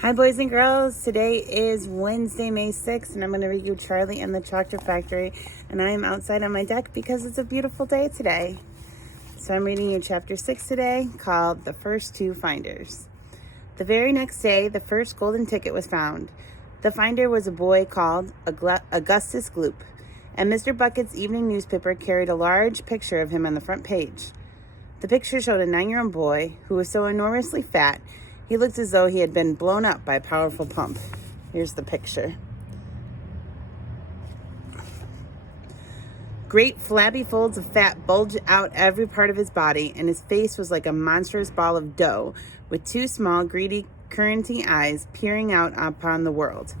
Hi, boys and girls. Today is Wednesday, May 6th, and I'm going to read you Charlie and the Chocolate Factory. And I am outside on my deck because it's a beautiful day today. So I'm reading you chapter 6 today, called The First Two Finders. The very next day, the first golden ticket was found. The finder was a boy called Augustus Gloop, and Mr. Bucket's evening newspaper carried a large picture of him on the front page. The picture showed a 9-year-old boy who was so enormously fat he looked as though he had been blown up by a powerful pump. Here's the picture. Great flabby folds of fat bulged out every part of his body, and his face was like a monstrous ball of dough, with two small, greedy, curranty eyes peering out upon the world.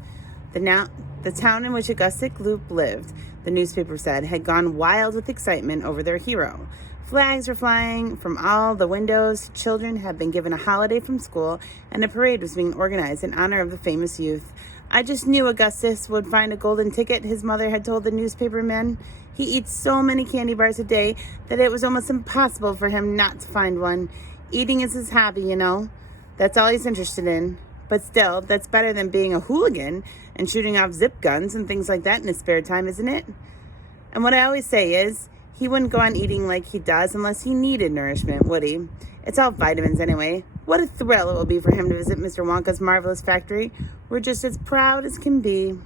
The town in which Augustus Gloop lived, the newspaper said, had gone wild with excitement over their hero. Flags were flying from all the windows, children had been given a holiday from school, and a parade was being organized in honor of the famous youth. I just knew Augustus would find a golden ticket, his mother had told the newspaperman. He eats so many candy bars a day that it was almost impossible for him not to find one. Eating is his hobby, you know. That's all he's interested in. But still, that's better than being a hooligan and shooting off zip guns and things like that in his spare time, isn't it? And what I always say is, he wouldn't go on eating like he does unless he needed nourishment, would he? It's all vitamins anyway. What a thrill it will be for him to visit Mr. Wonka's marvelous factory. We're just as proud as can be.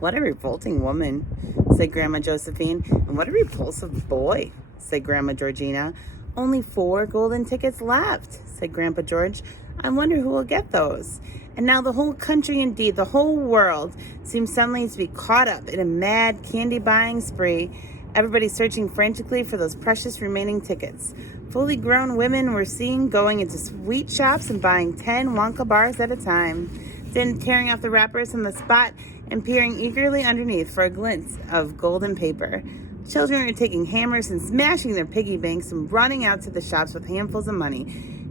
What a revolting woman, said Grandma Josephine. And what a repulsive boy, said Grandma Georgina. Only 4 golden tickets left, said Grandpa George. I wonder who will get those. And now the whole country, indeed, the whole world, seems suddenly to be caught up in a mad candy-buying spree. Everybody searching frantically for those precious remaining tickets. Fully grown women were seen going into sweet shops and buying 10 Wonka bars at a time, then tearing off the wrappers on the spot and peering eagerly underneath for a glimpse of golden paper. Children were taking hammers and smashing their piggy banks and running out to the shops with handfuls of money.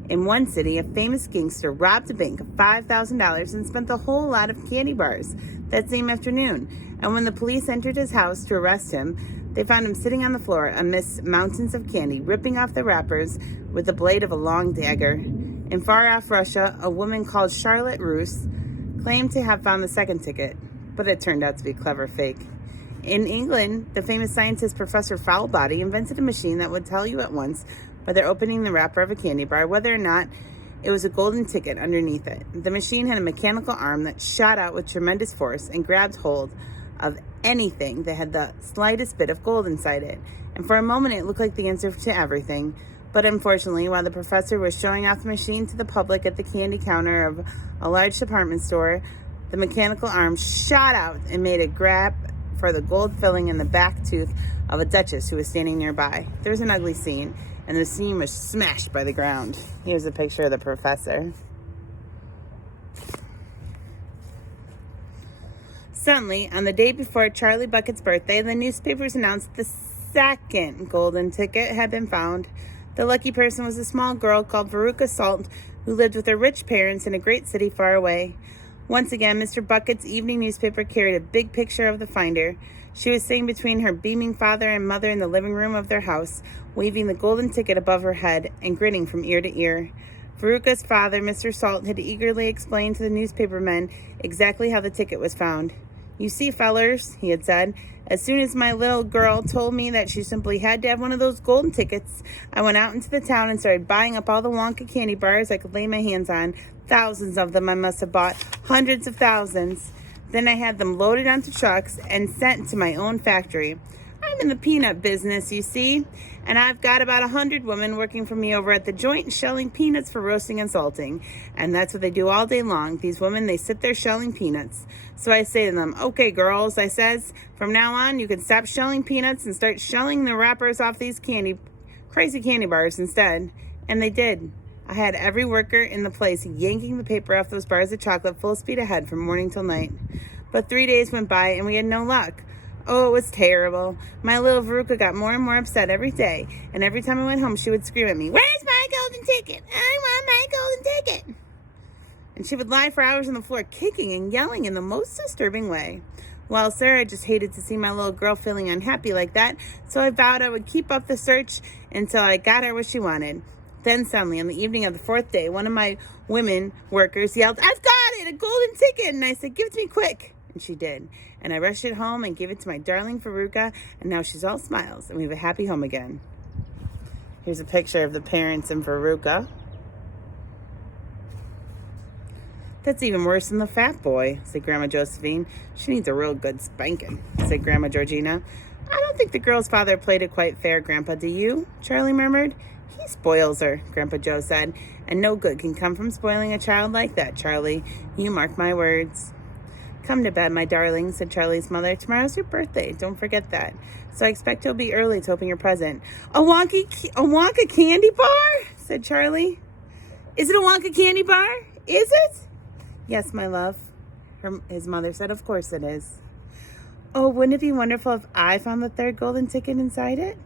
In one city, a famous gangster robbed a bank of $5,000 and spent the whole lot of candy bars that same afternoon. And when the police entered his house to arrest him, they found him sitting on the floor amidst mountains of candy, ripping off the wrappers with the blade of a long dagger. In far-off Russia, a woman called Charlotte Roos claimed to have found the second ticket, but it turned out to be a clever fake. In England, the famous scientist Professor Foulbody invented a machine that would tell you at once, by their opening the wrapper of a candy bar, whether or not it was a golden ticket underneath it. The machine had a mechanical arm that shot out with tremendous force and grabbed hold of anything that had the slightest bit of gold inside it. And for a moment it looked like the answer to everything. But unfortunately, while the professor was showing off the machine to the public at the candy counter of a large department store, the mechanical arm shot out and made a grab for the gold filling in the back tooth of a duchess who was standing nearby. There was an ugly scene, and the scene was smashed by the ground. Here's a picture of the professor. Suddenly, on the day before Charlie Bucket's birthday, the newspapers announced the second golden ticket had been found. The lucky person was a small girl called Veruca Salt, who lived with her rich parents in a great city far away. Once again, Mr. Bucket's evening newspaper carried a big picture of the finder. She was sitting between her beaming father and mother in the living room of their house, waving the golden ticket above her head and grinning from ear to ear. Veruca's father, Mr. Salt, had eagerly explained to the newspapermen exactly how the ticket was found. You see, fellers, he had said, as soon as my little girl told me that she simply had to have one of those golden tickets, I went out into the town and started buying up all the Wonka candy bars I could lay my hands on. Thousands of them I must have bought, hundreds of thousands. Then I had them loaded onto trucks and sent to my own factory. I'm in the peanut business, you see, and I've got about 100 women working for me over at the joint shelling peanuts for roasting and salting. And that's what they do all day long. These women, they sit there shelling peanuts. So I say to them, okay, girls, I says, from now on, you can stop shelling peanuts and start shelling the wrappers off these crazy candy bars instead. And they did. I had every worker in the place yanking the paper off those bars of chocolate full speed ahead from morning till night. But 3 days went by and we had no luck. Oh, it was terrible. My little Veruca got more and more upset every day, and every time I went home, she would scream at me, "Where's my golden ticket? I want my golden ticket!" And she would lie for hours on the floor, kicking and yelling in the most disturbing way. Well, sir, I just hated to see my little girl feeling unhappy like that, so I vowed I would keep up the search until I got her what she wanted. Then suddenly, on the evening of the 4th day, one of my women workers yelled, "I've got a golden ticket. And I said, give it to me quick. And she did. And I rushed it home and gave it to my darling Veruca. And now she's all smiles. And we have a happy home again. Here's a picture of the parents and Veruca. That's even worse than the fat boy, said Grandma Josephine. She needs a real good spanking, said Grandma Georgina. I don't think the girl's father played it quite fair, Grandpa, do you? Charlie murmured. He spoils her, Grandpa Joe said, and no good can come from spoiling a child like that, Charlie. You mark my words. Come to bed, my darling, said Charlie's mother. Tomorrow's your birthday. Don't forget that. So I expect you'll be early to open your present. A Wonka candy bar? Said Charlie. Is it a Wonka candy bar? Is it? Yes, my love. His mother said, of course it is. Oh, wouldn't it be wonderful if I found the third golden ticket inside it?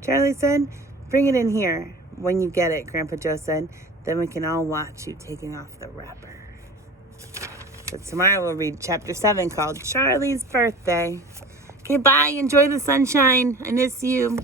Charlie said. Bring it in here when you get it, Grandpa Joe said. Then we can all watch you taking off the wrapper. So tomorrow we'll read chapter 7 called Charlie's Birthday. Okay, bye. Enjoy the sunshine. I miss you.